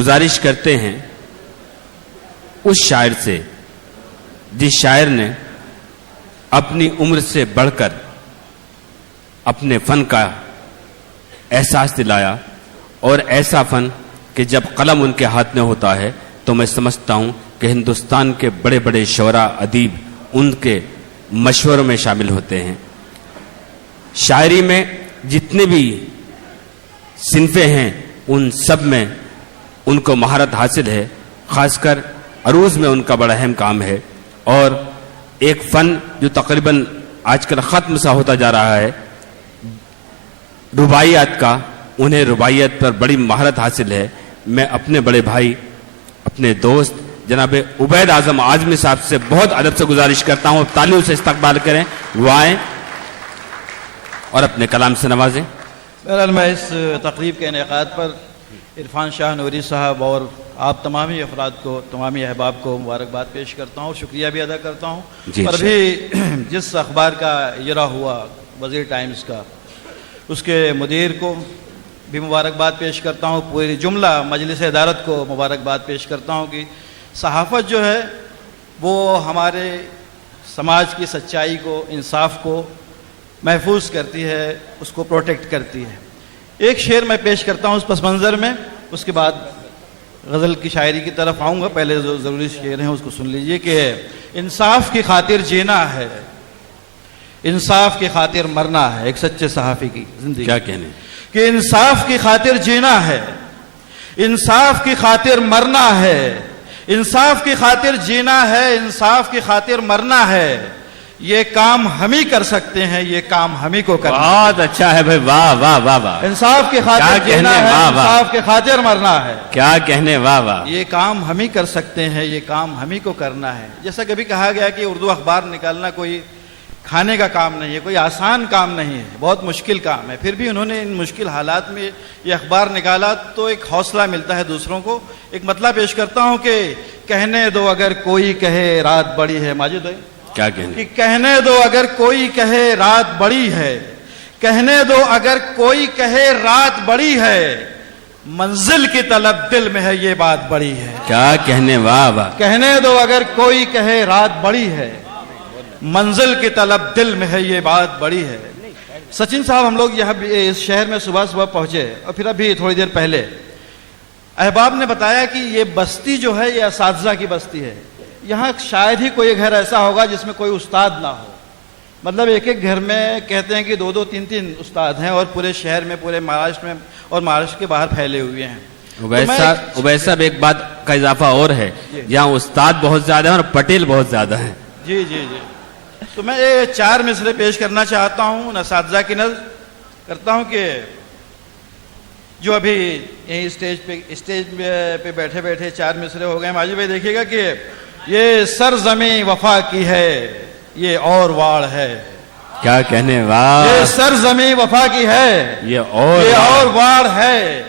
गुजारिश करते हैं उस शायर से जिस शायर ने अपनी उम्र से बढ़कर अपने फन का एहसास दिलाया, और ऐसा फन कि जब कलम उनके हाथ में होता है तो मैं समझता हूं कि हिंदुस्तान के बड़े बड़े शोरा अदीब उनके मशवरों में शामिल होते हैं। शायरी में जितने भी सिनफे हैं उन सब में उनको महारत हासिल है, खासकर अरूज में उनका बड़ा अहम काम है। और एक फन जो तकरीबन आजकल खत्म सा होता जा रहा है, रुबाइयात का, उन्हें रुबाइयत पर बड़ी महारत हासिल है। मैं अपने बड़े भाई, अपने दोस्त जनाब उबैद आजम आजमी साहब से बहुत अदब से गुजारिश करता हूं, तालियों से इस्तकबाल करें, वो आएं और अपने कलाम से नवाजें। बहरहाल मैं इस तकरीब के इनेकाद पर इरफान शाह नूरी साहब और आप तमामी अफराद को, तमामी अहबाब को मुबारकबाद पेश करता हूँ, शुक्रिया भी अदा करता हूँ। और अभी जिस अखबार का इजरा हुआ वज़ीर टाइम्स का, उसके मुदीर को भी मुबारकबाद पेश करता हूँ, पूरी जुमला मजलिस इदारत को मुबारकबाद पेश करता हूँ कि सहाफ़त जो है वो हमारे समाज की सच्चाई को, इंसाफ को महफूज करती है, उसको प्रोटेक्ट करती है। एक शेर मैं पेश करता हूँ उस पस मंज़र में, उसके बाद गज़ल की शायरी की तरफ आऊँगा। पहले जो ज़रूरी शेर हैं उसको सुन लीजिए कि इंसाफ की खातिर जीना है, इंसाफ की खातिर मरना है। एक सच्चे सहाफ़ी की जिंदगी क्या कहने कि इंसाफ की खातिर जीना है, इंसाफ की खातिर मरना है, इंसाफ की खातिर जीना है, इंसाफ की खातिर मरना है। ये काम हम ही कर सकते हैं, ये काम हम ही को करना। बहुत अच्छा है भाई, वाह वाह वाह वाह। इंसाफ की खातिर जीना है, इंसाफ की खातिर मरना है। क्या कहने, वाह वाह। ये काम हम ही कर सकते हैं, ये काम हम ही को करना है। जैसा कभी कहा गया कि उर्दू अखबार निकालना कोई खाने का काम नहीं है, कोई आसान काम नहीं है, बहुत मुश्किल काम है। फिर भी उन्होंने इन मुश्किल हालात में ये अखबार निकाला तो एक हौसला मिलता है दूसरों को। एक मतलब पेश करता हूं कि कहने दो अगर कोई कहे रात बड़ी है, माजिद है क्या कहने, कि कहने दो अगर कोई कहे रात बड़ी है, कहने दो अगर कोई कहे रात बड़ी है, मंजिल की तलब दिल में है, ये बात बड़ी है। क्या कहने, वाह वाह। कहने दो अगर कोई कहे रात बड़ी है, मंजिल की तलब दिल में है, ये बात बड़ी है। सचिन साहब, हम लोग यहाँ इस शहर में सुबह सुबह पहुंचे और फिर अभी थोड़ी देर पहले अहबाब ने बताया कि ये बस्ती जो है ये असातिज़ा की बस्ती है। यहाँ शायद ही कोई घर ऐसा होगा जिसमें कोई उस्ताद ना हो। मतलब एक एक घर में कहते हैं कि दो दो तीन तीन उस्ताद हैं और पूरे शहर में, पूरे महाराष्ट्र में और महाराष्ट्र के बाहर फैले हुए हैं। उबैद साहब, एक बात का इजाफा और है, यहाँ उस्ताद बहुत ज्यादा है और पटेल बहुत ज्यादा है। जी जी जी। तो मैं ये 4 मिसरे पेश करना चाहता हूँ, असातिज़ा की नज़र करता हूँ कि जो अभी यही स्टेज पे बैठे बैठे 4 मिसरे हो गए। माजी भाई देखिएगा कि ये सरज़मीं वफा की है, ये और वाड़ है। क्या कहने, वाह। ये सरज़मीं वफा की है, ये और वाड़ है।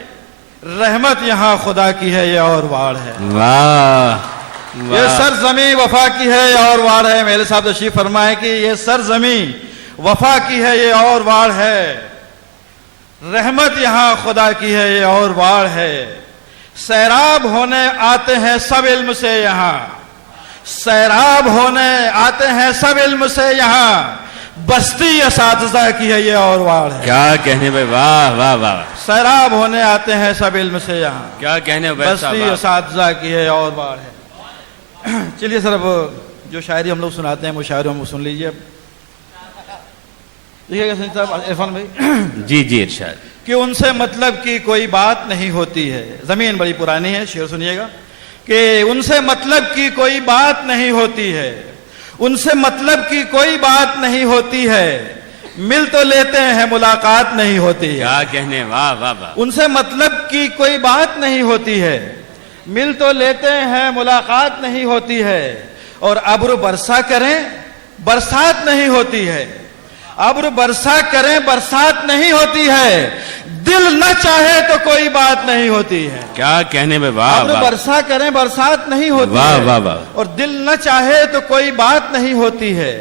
रहमत यहाँ खुदा की है, ये और वाड़ है। वाह। ये सरज़मीं वफा की है, ये और वाड़ है। मेरे साहब तशरीफ फरमाए कि ये सरज़मीं वफा की है, ये और वाड़ है। रहमत यहाँ खुदा की है, ये और वाड़ है। सैराब होने आते हैं सब इल्म से यहाँ, सैराब होने आते हैं सब इल्म से यहाँ, बस्ती असातिज़ा की है, ये और वाड़ है। क्या कहने भाई, वाह वाह वाह। सैराब होने आते हैं सब इल्म से यहाँ, क्या कहने, बस्ती असातिज़ा की है, और वाड़ है। चलिए सर, अब जो शायरी हम लोग सुनाते हैं वो शायरी हम सुन लीजिए। अब देखिएगा सचिन साहब, इरफान भाई। जी जी, इरशाद। कि उनसे मतलब की कोई बात नहीं होती है। जमीन बड़ी पुरानी है, शेर सुनिएगा कि उनसे मतलब की कोई बात नहीं होती है, उनसे मतलब की कोई बात नहीं होती है, मिल तो लेते हैं मुलाकात नहीं होती है। क्या कहने, वाह वाह वाह। उनसे मतलब की कोई बात नहीं होती है, मिल तो लेते हैं मुलाकात नहीं होती है। और अब्र बरसा करें बरसात नहीं होती है, अब्र बरसा करें बरसात नहीं होती है, दिल न चाहे तो कोई बात नहीं होती है। क्या कहने में, वाह। अब्र बरसा करें बरसात नहीं होती वाह है, वाह वाह। और दिल न चाहे तो कोई बात नहीं होती है।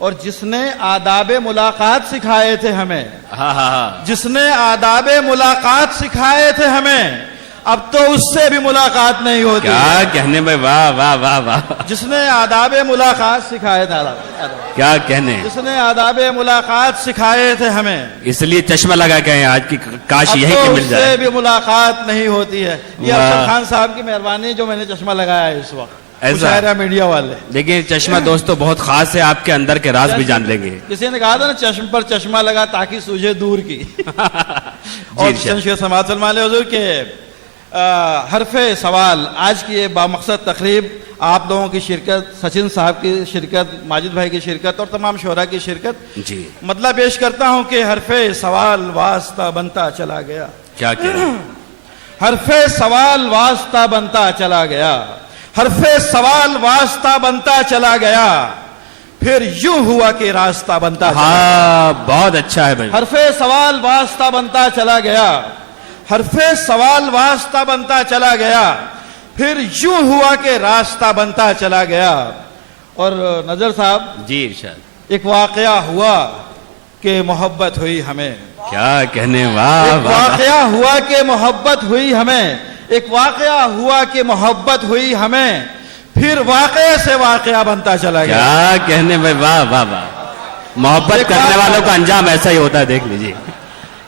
और जिसने आदाबे मुलाकात सिखाए थे हमें, हाँ हाँ हाँ, जिसने आदाबे मुलाकात सिखाए थे हमें, अब तो उससे भी मुलाकात नहीं होती। क्या कहने भाई, वाह वाह वाह वाह, जिसने आदाब मुलाकात सिखाए थे, क्या कहने, जिसने आदाब मुलाकात सिखाए थे हमें, इसलिए चश्मा लगा के आए आज की, काश अब यही तो के मिल जाए। उससे भी मुलाकात नहीं होती है। ये वाह। अफसर खान साहब की मेहरबानी जो मैंने चश्मा लगाया है इस वक्त, ऐसा? मुशायरा मीडिया वाले। लेकिन चश्मा दोस्तों बहुत खास है, आपके अंदर के राज भी जान लेंगे। किसी ने कहा था ना, चश्म पर चश्मा लगा ताकि सूझे दूर की। और शमशेर समाज फरमाले हुजूर के हरफे सवाल, आज की ये बामकसद तकरीब, आप लोगों की शिरकत, सचिन साहब की शिरकत, माजिद भाई की शिरकत और तमाम शोरा की शिरकत, जी मतलब पेश करता हूं कि हरफे सवाल वास्ता बनता चला गया। क्या कह रहे हैं? हरफे सवाल वास्ता बनता चला गया, हरफे सवाल वास्ता बनता चला गया, फिर यूं हुआ कि रास्ता बनता चला। हाँ बहुत अच्छा है भाई। हरफे सवाल वास्ता बनता चला गया, हरफे सवाल वास्ता बनता चला गया, फिर यूं हुआ कि रास्ता बनता चला गया। और नजर साहब जी इरशाद। एक वाकया हुआ कि मोहब्बत हुई हमें, क्या कहने, वाह एक वाह, वाकया हुआ कि मोहब्बत हुई हमें, एक वाकया हुआ कि मोहब्बत हुई हमें, फिर वाकये से वाकया बनता चला गया। क्या कहने भाई, वाह वाह वाह, मोहब्बत करने वालों का अंजाम ऐसा ही होता है, देख लीजिए।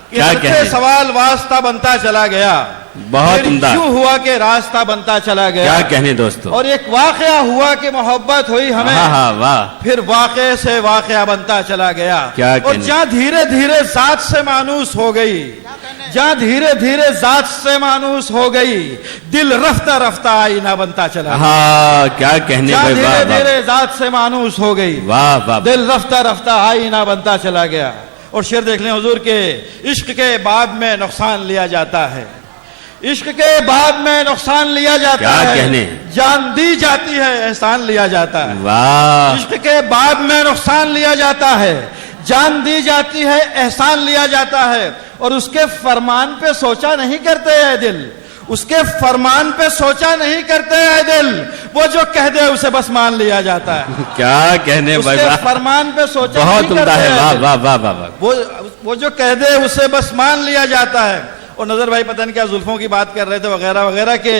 क्या कहने, सवाल वास्ता बनता चला गया, बहुत फिर उम्दा। यूं हुआ कि रास्ता बनता चला गया। क्या कहने दोस्तों, और एक वाकया हुआ कि मोहब्बत हुई हमें, हाँ हाँ वाह, फिर वाकये से वाकया बनता चला गया। क्या और कहने? जहां धीरे धीरे जात से मानूस हो गई, जहां धीरे धीरे जात से मानूस हो गई, दिल रफ्ता रफ्ता आईना बनता चला गया। हाँ क्या कहने जहां भाई, धीरे वाह वाह धीरे जात से मानूस हो गई, वाह वाह, दिल रफ्ता रफ्ता आईना बनता चला गया। और शेर देख लें हुजूर के, इश्क के बाब में नुकसान लिया जाता है, इश्क के बाब में नुकसान लिया जाता क्या है, कहने? जान दी जाती है एहसान लिया जाता है। वाह, इश्क के बाब में नुकसान लिया जाता है, जान दी जाती है एहसान लिया जाता है। और उसके फरमान पे सोचा नहीं करते हैं दिल, उसके फरमान पे सोचा नहीं करते हैं दिल, वो जो कह दे उसे बस मान लिया जाता है। क्या कहने भाई, उसके वाह, फरमान पे सोचा बहुत नहीं उम्दा करते है, हैं वाह दिल। वाह वाह वाह वाह। वो जो कह दे उसे बस मान लिया जाता है। और नजर भाई पता नहीं क्या जुल्फों की बात कर रहे थे वगैरह वगैरह के,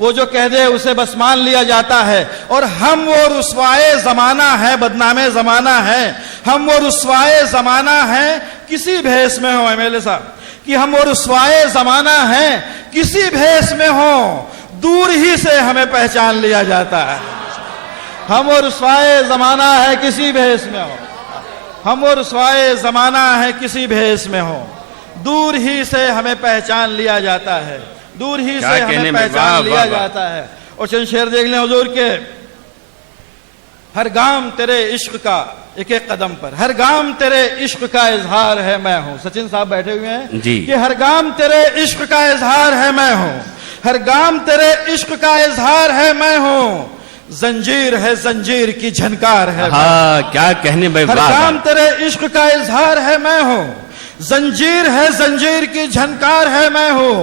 वो जो कह दे उसे बस मान लिया जाता है। और हम वो रुस्वाए जमाना है, बदनामे जमाना है, हम वो रुस्वाए जमाना है, किसी भेष में हो एमएलए साहब, कि हम वो रुस्वाए जमाना है, किसी भेष में हो, दूर ही से हमें पहचान लिया जाता है। हम वो रुस्वाए जमाना है, किसी भेष में हो, हम वो रुस्वाए जमाना है, किसी भेष में हो, दूर ही से हमें पहचान लिया जाता है, दूर ही से हमें पहचान लिया जाता है। और चंद शेर देख लें हुजूर के, हर गाम तेरे इश्क का एक एक कदम पर, हर गाम तेरे इश्क का इजहार है मैं हूं। सचिन साहब बैठे हुए हैं जी, कि हर गाम तेरे इश्क का इजहार है मैं हूं, हर गाम तेरे इश्क का इजहार है मैं हूं, जंजीर है जंजीर की झनकार है। हाँ क्या कहने भाई, हर वाह गाम वाह, तेरे इश्क का इजहार है मैं हूं, जंजीर है जंजीर की झनकार है मैं हूं।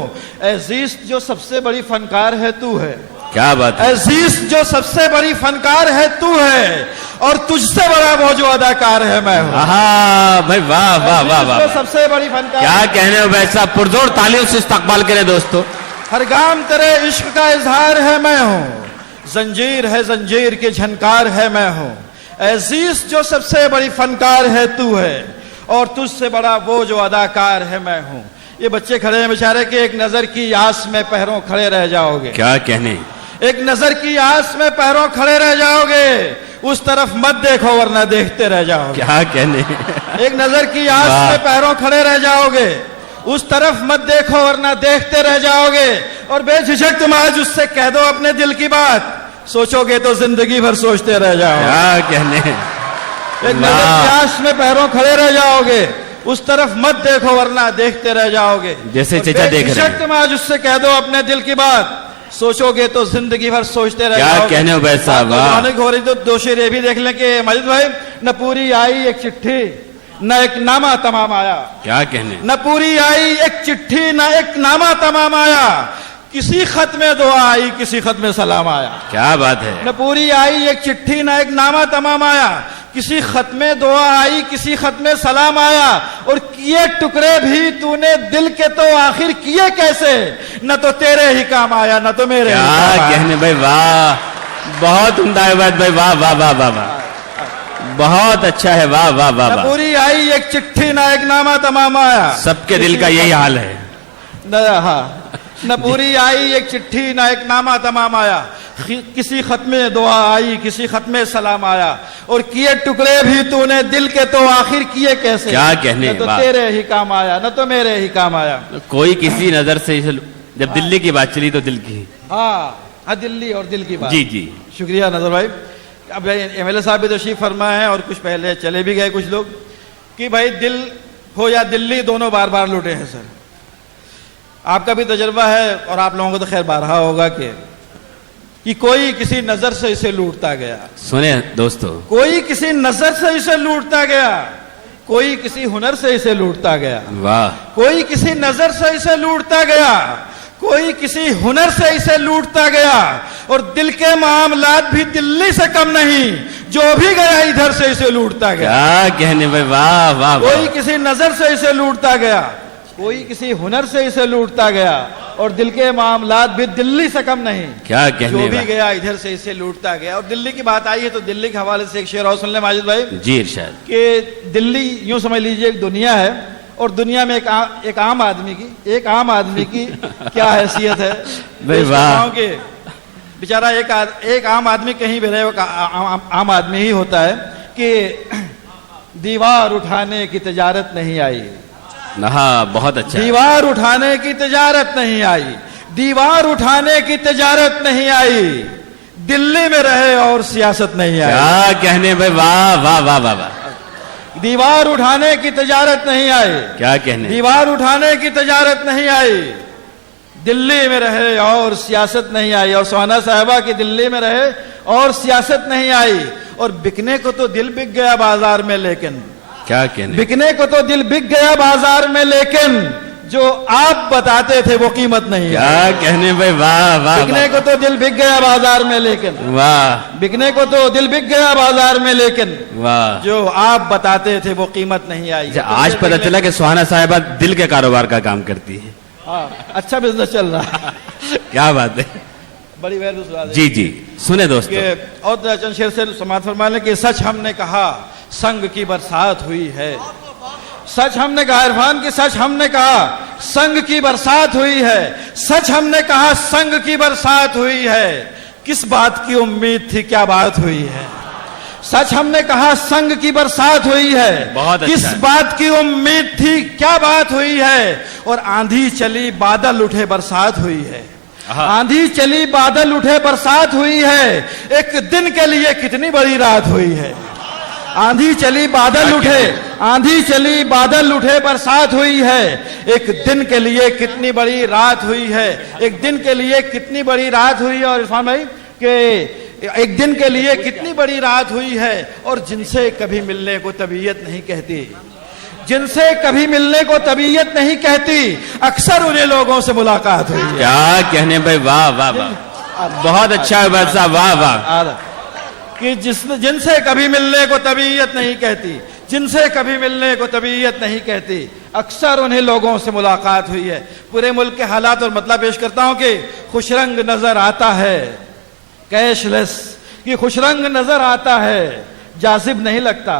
अजीज जो सबसे बड़ी फनकार है तू है, क्या बात है, अजीज जो सबसे बड़ी फनकार है तू है, और तुझसे बड़ा वो जो अदाकार है मैं हूं। हाँ भाई, वाह वाह वाह जो वाह, सबसे बड़ी फनकार, क्या कहने हो वैसा, पुरजोर तालियों से इस्तकबाल करें दोस्तों। हर गाम तेरे इश्क का इजहार है मैं हूं, जंजीर है जंजीर की झनकार है मैं हूं। अजीज जो सबसे बड़ी फनकार है तू है, और तुझसे बड़ा वो जो अदाकार है मैं हूं। ये बच्चे खड़े हैं बेचारे कि एक नजर की आस में पैरों खड़े रह जाओगे, क्या कहने, एक नजर की आस में पैरों खड़े रह जाओगे, उस तरफ मत देखो वरना देखते रह जाओगे। क्या कहने, एक नजर की आस में पैरों खड़े रह जाओगे, उस तरफ मत देखो वरना देखते रह जाओगे। और बेझिझक तुम आज उससे कह दो अपने दिल की बात, सोचोगे तो जिंदगी भर सोचते रह जाओगे। क्या कहने, एक नजर की आस में पैरों खड़े रह जाओगे, उस तरफ मत देखो वरना देखते रह जाओगे। जैसे चचा देख रहे हैं, तुम आज उससे कह दो अपने दिल की बात, सोचोगे तो जिंदगी भर सोचते रह क्या जाओगे। कहने हो भाई साहब, वाह, हो रही तो दो शेर ये भी देख लें कि माजिद भाई, न पूरी आई एक चिट्ठी न एक नामा तमाम आया, क्या कहने, न पूरी आई एक चिट्ठी न एक नामा तमाम आया, किसी खत में दुआ आई किसी खत में सलाम आया। क्या बात है, न पूरी आई एक चिट्ठी न एक नामा तमाम आया, किसी खत में दुआ आई, किसी खत में सलाम आया, और किए टुकड़े भी तूने दिल के तो आखिर किए कैसे, न तो तेरे ही काम आया न तो मेरे ही काम आया। क्या कहने भाई, वाह, बहुत उम्दा है बात भाई, वाह वाह वाह वाह वाह, बहुत अच्छा है, वाह वाह वाह न वाह। पूरी आई एक चिट्ठी ना एक नामा तमाम आया। सबके दिल का यही हाल है। न पूरी आई एक चिट्ठी ना एक नामा तमाम आया, किसी खत में दुआ आई, किसी खत में सलाम आया, और किए टुकड़े भी तूने दिल के तो आखिर किए कैसे, क्या कहने, न तो तेरे ही काम आया न तो मेरे ही काम आया। कोई किसी नजर से जब दिल्ली की बात चली तो दिल की, हाँ दिल्ली और दिल की बात। जी जी, शुक्रिया नजर भाई। अब एमएलए साहब भी तशरीफ फरमाए हैं और कुछ पहले चले भी गए कुछ लोग, कि भाई दिल हो या दिल्ली दोनों बार बार लूटे हैं सर। आपका भी तजर्बा है और आप लोगों को तो खैर बारहा होगा कि कोई किसी नजर से इसे लूटता गया, सुने दोस्तों, कोई किसी नजर से इसे लूटता गया, कोई किसी हुनर से इसे लूटता गया, वाह, कोई किसी नजर से इसे लूटता गया, कोई किसी हुनर से इसे लूटता गया, और दिल के मामलात भी दिल्ली से कम नहीं, जो भी गया इधर से इसे लूटता गया। क्या कहने भाई, वाह वाह, कोई किसी नजर से इसे लूटता गया, कोई किसी हुनर से इसे लूटता गया, और दिल के मामलात भी दिल्ली से कम नहीं, क्या कहने, जो भी गया इधर से इसे लूटता गया। और दिल्ली की बात आई है तो दिल्ली के हवाले से एक शेर और सुन ले माजिद भाई। जी इरशाद। कि दिल्ली यूं समझ लीजिए एक दुनिया है, और दुनिया में एक आम आदमी की क्या हैसियत है भाई, वाह, के बेचारा एक आम आदमी कहीं भी रहे, वो आम आदमी ही होता है, कि दीवार उठाने की तिजारत नहीं आई, हाँ बहुत अच्छा, दीवार उठाने की तिजारत नहीं आई, दीवार उठाने की तिजारत नहीं आई, दिल्ली में रहे और सियासत नहीं आई। क्या कहने भाई, वाह वाह वाह वाह वाह, दीवार उठाने की तिजारत नहीं आई, क्या कहने, दीवार उठाने की तिजारत नहीं आई, दिल्ली में रहे और सियासत नहीं आई। और सोहाना साहिबा की दिल्ली में रहे और सियासत नहीं आई, और बिकने को तो दिल बिक गया बाजार में, लेकिन क्या कहने, बिकने को तो दिल बिक गया बाजार में, लेकिन जो आप बताते थे वो कीमत नहीं है। क्या कहने भाई, वाह वाह, बिकने को तो दिल बिक गया बाजार में, लेकिन वाह, बिकने को तो दिल बिक गया बाजार में, लेकिन वाह, जो आप बताते थे वो कीमत नहीं आई। आज पता चला कि सुहाना साहिबा दिल के कारोबार का काम करती है। हाँ, अच्छा बिजनेस चल रहा है। क्या बात है, बड़ी वैल्यू। जी जी, सुने दोस्तों, और चंद शेर से समाप्त फरमा लें कि सच हमने कहा संग की बरसात हुई है, सच हमने कहा इरफान की, सच हमने कहा संग की बरसात हुई है, सच हमने कहा संग की बरसात हुई है, किस बात की उम्मीद थी क्या बात हुई है, सच हमने कहा संग की बरसात हुई है, बहुत अच्छा किस है। बात की उम्मीद थी क्या बात हुई है, और आंधी चली बादल उठे बरसात हुई है, आंधी चली बादल उठे बरसात हुई है, एक दिन के लिए कितनी बड़ी रात हुई है, आंधी चली बादल उठे, आंधी चली बादल उठे बरसात हुई है, एक दिन के लिए कितनी बड़ी रात हुई है, एक दिन के लिए कितनी बड़ी रात हुई है। और इरफान भाई के एक दिन के लिए कितनी बड़ी रात हुई है, और जिनसे कभी मिलने को तबीयत नहीं कहती, जिनसे कभी मिलने को तबीयत नहीं कहती, अक्सर उन्हीं लोगों से मुलाकात हुई है। क्या कहने भाई, वाह वाह वाह, बहुत अच्छा है भाई साहब, वाह वाह, कि जिनसे कभी मिलने को तबीयत नहीं कहती, जिनसे कभी मिलने को तबीयत नहीं कहती, अक्सर उन्हीं लोगों से मुलाकात हुई है। पूरे मुल्क के हालात और मतलब पेश करता हूं कि खुशरंग नजर आता है कैशलेस, कि खुशरंग नजर आता है जाजिब नहीं लगता,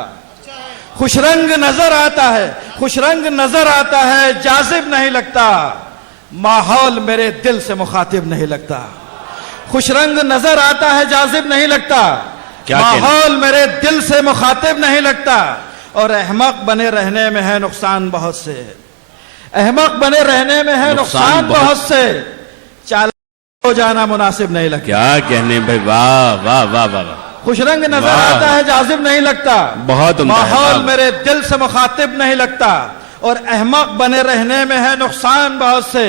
खुशरंग नजर आता है, खुशरंग नजर आता है जाजिब नहीं लगता, माहौल मेरे दिल से मुखातिब नहीं लगता, खुशरंग नजर आता है जाजिब नहीं लगता, माहौल मेरे दिल से मुखातिब नहीं लगता, और अहमक बने रहने में है नुकसान बहुत से, अहमक बने रहने में है नुकसान बहुत से, चालाक हो जाना मुनासिब नहीं लगता। क्या कहने भाई, वाह वाह वाह वाह, खुशरंग नजर आता है जाजिब नहीं लगता, बहुत माहौल मेरे दिल से मुखातिब नहीं लगता, और अहमक बने रहने में है नुकसान बहुत से,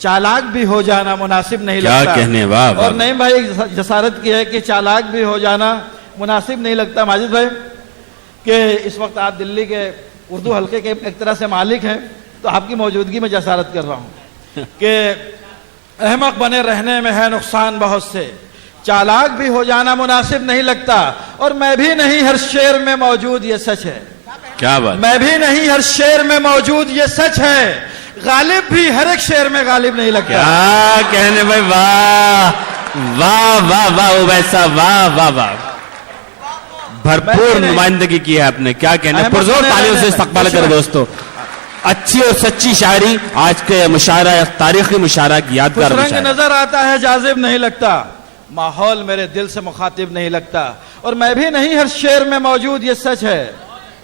चालाक भी हो जाना मुनासिब नहीं क्या लगता। कहने, वाह वाह, और नहीं भाई जसारत की है कि चालाक भी हो जाना मुनासिब नहीं लगता। माजिद भाई कि इस वक्त आप दिल्ली के उर्दू हल्के के एक तरह से मालिक हैं, तो आपकी मौजूदगी में जसारत कर रहा हूं कि अहमक बने रहने में है नुकसान बहुत से, चालाक भी हो जाना मुनासिब नहीं लगता, और मैं भी नहीं हर शेर में मौजूद, ये सच है। क्या बात, मैं भी नहीं हर शेर में मौजूद, ये सच है। गालिब भी हर एक शेर में गालिब नहीं लगता। क्या कहने भाई, वाह वाह वाह वाह उबैद साहब, वाह वाह वाह, भरपूर नुमाइंदगी की है आपने। क्या कहने, पुरजोर तालियों से इस्तकबाल करें दोस्तों। अच्छी और सच्ची शायरी, आज के मुशायरा, तारीखी मुशायरा की यादगार रंग मुशायरा। नजर आता है जाजिब नहीं लगता, माहौल मेरे दिल से मुखातिब नहीं लगता, और मैं भी नहीं हर शेर में मौजूद, ये सच है।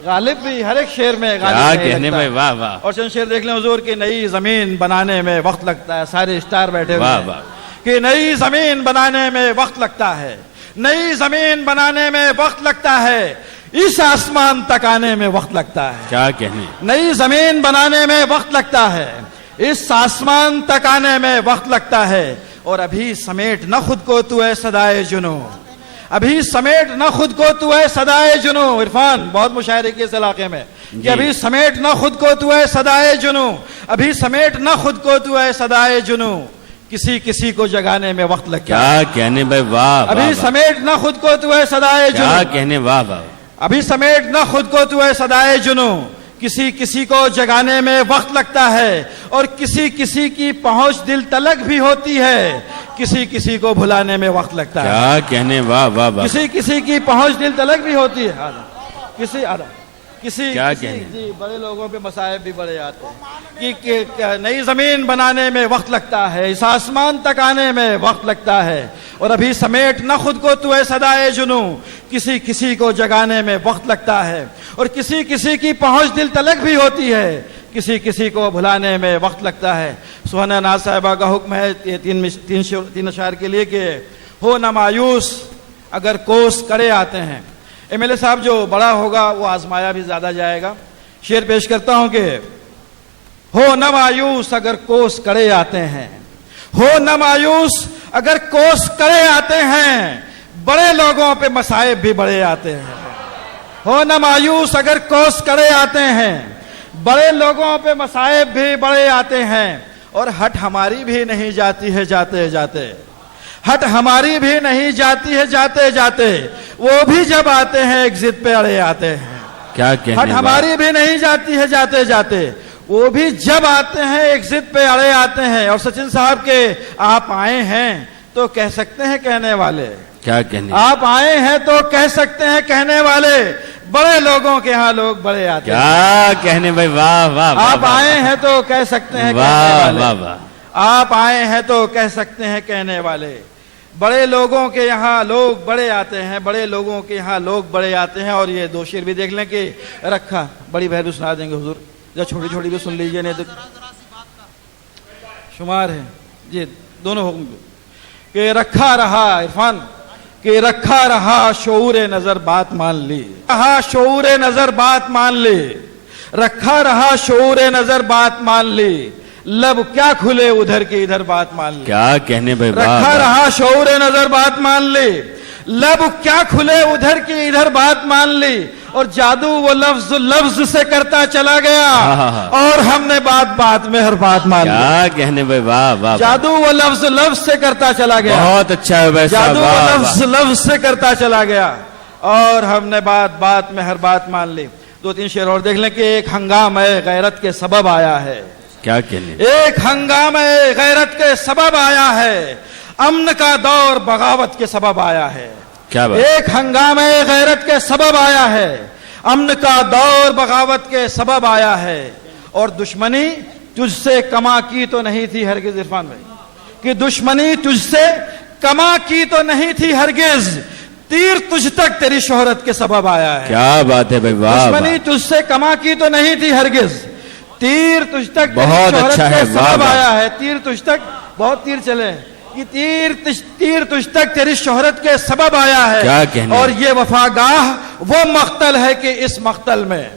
गालिब भी हर एक शेर में गालिब क्या नहीं कहने लगता। भाई, वाह वाह, और चंद शेर देख लें हुजूर की, नई जमीन बनाने में वक्त लगता है, सारे स्टार बैठे हुए वाह हैं। वाह, कि नई जमीन बनाने में वक्त लगता है, नई जमीन बनाने में वक्त लगता है, इस आसमान तक आने में वक्त लगता है। क्या कहने, नई जमीन बनाने में वक्त लगता है, इस आसमान तक आने में वक्त लगता है, और अभी समेट न खुद को तू है सदाए जुनू, अभी समेट न खुद को तू है सदाए जुनू। इरफान बहुत मुशायरे की इस इलाके में, कि अभी समेट न खुद को तू है सदाए जुनू, अभी समेट न खुद को तू है सदाए जुनू, किसी किसी को जगाने में वक्त लगता है। क्या कहने भाई, वाह, अभी समेट न खुद को तू है सदाए जुनू, क्या कहने, वाह वाह, अभी समेट न खुद को तू है सदाए जुनू, किसी किसी को जगाने में वक्त लगता है, और किसी किसी की पहुंच दिल तलक भी होती है, किसी किसी को भुलाने में वक्त लगता है। क्या कहने, वाह वाह वाह, किसी किसी की पहुंच दिल तलक भी होती है, किसी क्या किसी कहने? जी, बड़े लोगों पे मसाइब भी बड़े आते हैं कि नई जमीन बनाने में वक्त लगता है, इस आसमान तक आने में वक्त लगता है, और अभी समेट न खुद को तू है सदाए जुनू, किसी किसी को जगाने में वक्त लगता है, और किसी किसी की पहुंच दिल तलक भी होती है, किसी किसी को भुलाने में वक्त लगता है। सुहाना नाज साहिबा का हुक्म है ये तीन अशार के लिए कि हो न मायूस अगर कोस कड़े आते हैं। एमएलए साहब जो बड़ा होगा वो आजमाया भी ज्यादा जाएगा। शेर पेश करता हूं कि हो न मायूस अगर कोस कड़े आते हैं, हो न मायूस अगर कोस कड़े आते हैं, बड़े लोगों पे मसाइब भी बड़े आते हैं। हो न मायूस अगर कोस कड़े आते हैं, बड़े लोगों पे मसाइब भी बड़े आते हैं, और हट हमारी भी नहीं जाती है जाते जाते, हट हमारी भी नहीं जाती है जाते जाते, वो भी जब आते हैं एक जिद पे अड़े आते हैं। क्या कहने, हट हमारी भी नहीं जाती है जाते जाते, वो भी जब आते हैं एक जिद पे अड़े आते हैं। और सचिन साहब के आप आए हैं तो कह सकते हैं कहने वाले, क्या कहने, आप आए हैं तो कह सकते हैं कहने वाले, बड़े लोगों के यहाँ लोग बड़े आते हैं। क्या कहने भाई, वाह वाह, आप आए हैं तो कह सकते हैं कहने वाह वाले, वाह वाह, आप आए हैं तो कह सकते हैं कहने वाले, बड़े लोगों के यहाँ लोग बड़े आते हैं, बड़े लोगों के यहाँ लोग बड़े आते हैं। और ये दो शेर भी देख लें कि रखा बड़ी बहर सुना देंगे हुजूर, जब छोटी छोटी भी सुन लीजिए, नहीं तो शुमार है जी दोनों हुक्म कि रखा रहा इरफान, कि रखा रहा शऊर नजर बात मान ली, रहा शऊर नजर बात मान ली, रखा रहा शऊर नजर बात मान ली, लब क्या खुले उधर की इधर बात मान ली। क्या कहने भाई, वाह रखा वाह, रहा शऊर नजर बात मान ली, लब क्या खुले उधर की इधर बात मान ली, और जादू वो लफ्ज लफ्ज से करता चला गया, और हमने बात बात में हर बात मान ली। क्या कहने भाई, वाह वाह, जादू वो लफ्ज लफ्ज से करता चला गया, बहुत अच्छा है भाई साहब, जादू वो वाह लफ्ज वाह, लफ्ज से करता चला गया, और हमने बात बात में हर बात मान ली। दो तीन शेर और देख लें कि एक हंगामा गैरत के सबब आया है, क्या कहने, एक हंगामा गैरत के सबब आया है, अमन का दौर बगावत के सबब आया है। क्या बात, एक हंगामा गैरत के सबब आया है, अमन का दौर बगावत के सबब आया है, और दुश्मनी तुझसे कमा की तो नहीं थी हरगिज इरफान भाई, कि दुश्मनी तुझसे कमा की तो नहीं थी हरगिज, तीर तुझ तक तेरी शोहरत के सबब आया है। क्या बात है भाई, वाह दुश्मनी वाह, तुझसे कमा की तो नहीं थी हरगिज, तीर तुझ तक तेरी बहुत शोहरत अच्छा के है, वाह सबब वाह, आया है। तीर तुझ तक, बहुत तीर चले कि तीर तुझ तक तेरी शोहरत के सबब आया है। क्या कहने, और ये वफागाह वो मख्तल है कि इस मख्तल में,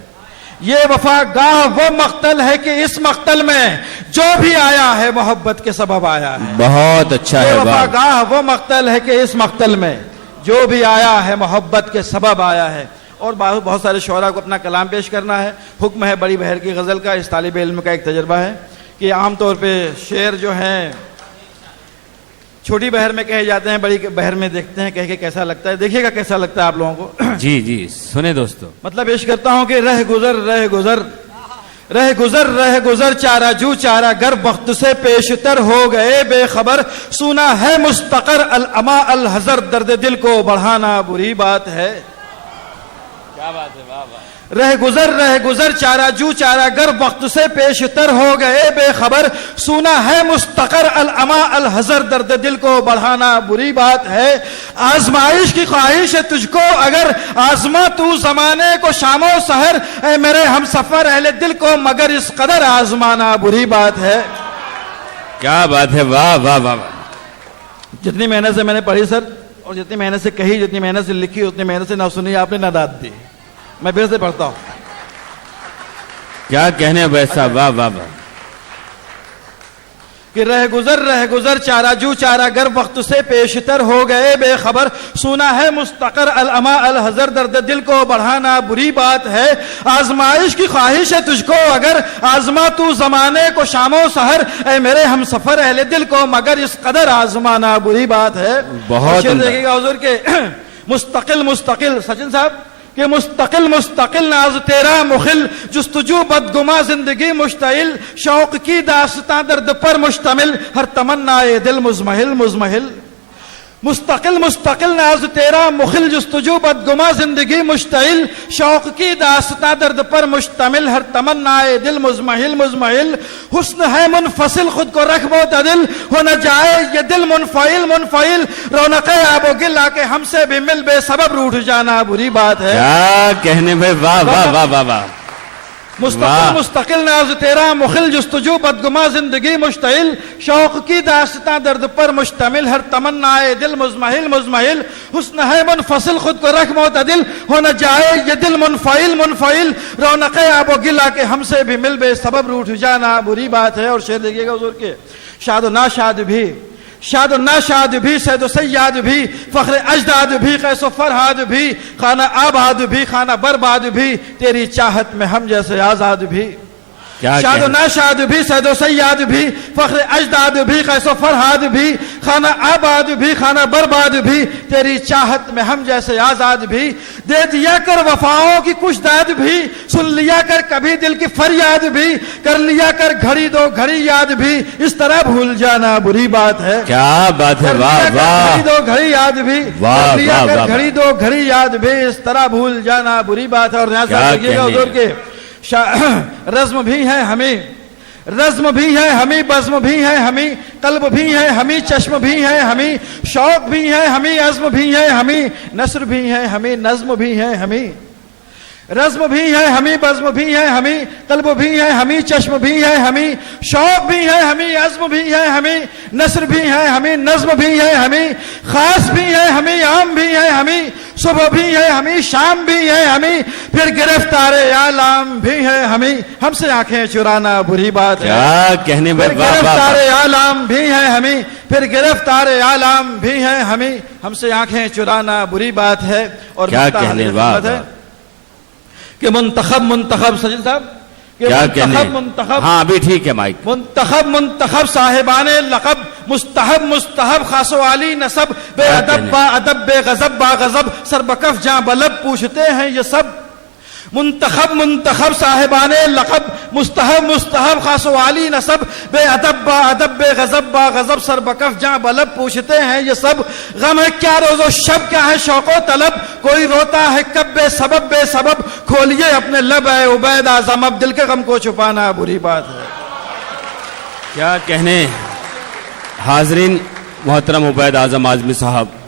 ये वफागाह वो मख्तल है कि इस मख्तल में जो भी आया है मोहब्बत के सबब आया है। बहुत अच्छा ये है, वाह, वफागाह वो मख्तल है कि इस मख्तल में जो भी आया है मोहब्बत के सबब आया है। और बहुत सारे शोरा को अपना कलाम पेश करना है। हुक्म है बड़ी बहर की गज़ल का, इस तालिब इल्म का एक तजर्बा है कि आमतौर पे शेर जो हैं छोटी बहर में कहे जाते हैं, बड़ी बहर में देखते हैं, कह के कैसा लगता है, देखिएगा कैसा लगता है आप लोगों को। जी जी सुने दोस्तों। मतलब पेश करता हूं कि रह गुजर रह गुजर रह गुजर रह गुजर चारा जू चारा गर वक्त से पेशतर हो गए बेखबर, सुना है मुस्तकर अल अमा अल हजर, दर्द दिल को बढ़ाना बुरी बात है। क्या बात है, वाह वाह। रह गुजर चारा जू चारा गर वक्त से पेशतर हो गए बेखबर, सुना है मुस्तकर अल अमा अल हजर, दर्द दिल को बढ़ाना बुरी बात है। आजमाइश की ख्वाहिश है तुझको अगर, आजमा तू जमाने को शामो सहर, ऐ मेरे हम सफर अहले दिल को मगर इस कदर आजमाना बुरी बात है। क्या बात है, वाह वाह वाह। जितनी मेहनत से मैंने पढ़ी सर, और जितनी मेहनत से कही, जितनी मेहनत से लिखी, उतनी मेहनत से ना सुनी आपने ना दाद दी। मैं फिर से पढ़ता हूं। क्या कहने वैसा, वाह वाह वाह। कि रह गुजर चारा जू चारा गर वक्त से पेशतर हो गए बेखबर, सुना है मुस्तकर अल अमा अल हजर, दर्द दिल को बढ़ाना बुरी बात है। आजमाइश की ख्वाहिश है तुझको अगर, आजमा तू जमाने को शामो सहर, ऐ मेरे हम सफर अहले दिल को मगर इस कदर आजमाना बुरी बात है। बहुत देखिएगा हुजूर के मुस्तकिल मुस्तकिल सचिन साहब कि मुस्तकिल नाज तेरा मुखिल, जुस्तजू बदगुमा जिंदगी मुश्ताइल, शौक की दास्तां दर्द पर मुश्तमिल, हर तमन्ना ए दिल मुजमहिल मुजमहिल। मुस्तकिल नाज तेरा मुखिल, जुस्तजू बदगुमा जिंदगी मुश्ताइल, शौक की दास्तां दर्द पर मुश्तमिल, हर तमन्ना ए दिल मुजमहिल मुजमहिल। हुस्न है मुनफसिल खुद को रख मोतदिल, हो न जाए ये दिल मुनफाइल, रौनक़े आबो गिल आके हमसे भी मिल, बेसबब रूठ जाना बुरी बात है। क्या कहने भाई, वाह वाह वाह वाह वाह। मुस्तकिल नाज तेरा मुखिल, जुस्तजू बदगुमा जिंदगी मुश्ताइल, शौक की दास्तां दर्द पर मुश्तमिल, हर तमन्ना ए दिल मुजमहिल। हुस्न है मुनफसिल खुद को रख मोतदिल, हो न जाए ये दिल मुनफाइल, रौनक़े आबो गिल आके हमसे भी मिल, बेसबब रूठ जाना बुरी बात है। और शेर देखिएगा हुजूर के, शाद नाशाद भी सैदो सैयाद भी, फख्र अजदाद भी कैसो फरहाद भी, खाना आबाद भी खाना बर्बाद भी, तेरी चाहत में हम जैसे आजाद भी। शादो नाशाद भी सैदो सैयाद भी, फख्र अजदाद भी कैसो फरहाद भी, खाना आबाद भी खाना बर्बाद भी, तेरी चाहत में हम जैसे आजाद भी। दे दिया कर वफाओं की कुछ दाद भी, सुन लिया कर कभी दिल की फरियाद भी, कर लिया कर घड़ी दो घड़ी याद भी, इस तरह भूल जाना बुरी बात है। क्या बात है, वाह वाह। घड़ी दो घड़ी याद भी, कर लिया कर घड़ी दो घड़ी याद भी, इस तरह भूल जाना बुरी बात है। और यहाँ से देखिएगा हुजूर के, रज़्म भी है हमें, बज़्म भी है हमें, कल्ब भी है हमें, चश्म भी है हमें, शौक भी है हमें, अज़्म भी है हमें, नस्र भी है हमें, नज़्म भी है हमें। रज़्म भी है हमें, बज़्म भी है हमें, कल्ब भी है हमें, चश्म भी है हमें, शौक भी है हमें, अज़्म भी है हमें, नस्र भी है हमें, नज़्म भी है हमें, खास भी है हमें, आम भी है हमें, सुबह भी है हमें, शाम भी है हमें, फिर गिरफ्तारे आलाम भी है हमें, हमसे आंखें चुराना बुरी बात है। क्या कहने में, गिरफ्तारे आलाम भी है हमें, फिर गिरफ्तारे आलाम भी है हमें, हमसे आंखें चुराना बुरी बात है। और क्या कहने, वाह कि मुंतखब सचिन साहब, क्या कहने, मुंतखब, हाँ अभी ठीक है माइक। मुंतखब साहिबाने लक़ब, मुस्तहब खासो आली नसब, बेअदब बा अदब बेगज़ब बा गज़ब, सरबकफ जां बलब पूछते हैं ये सब। मुंतखब साहिबाने लक़ब, मुस्तहब खासो आली नसब, बेअदब बा अदब बेगज़ब बा गज़ब, सरबकफ जां बलब पूछते हैं ये सब। गम है क्या रोज़ो शब, क्या है शौक़ो तलब, कोई रोता है कब बेसबब, खोलिए अपने लब है उबैद आज़म, अब दिल के गम को छुपाना बुरी बात है। क्या कहने। हाज़रीन, मोहतरम उबैद आज़म आज़मी साहब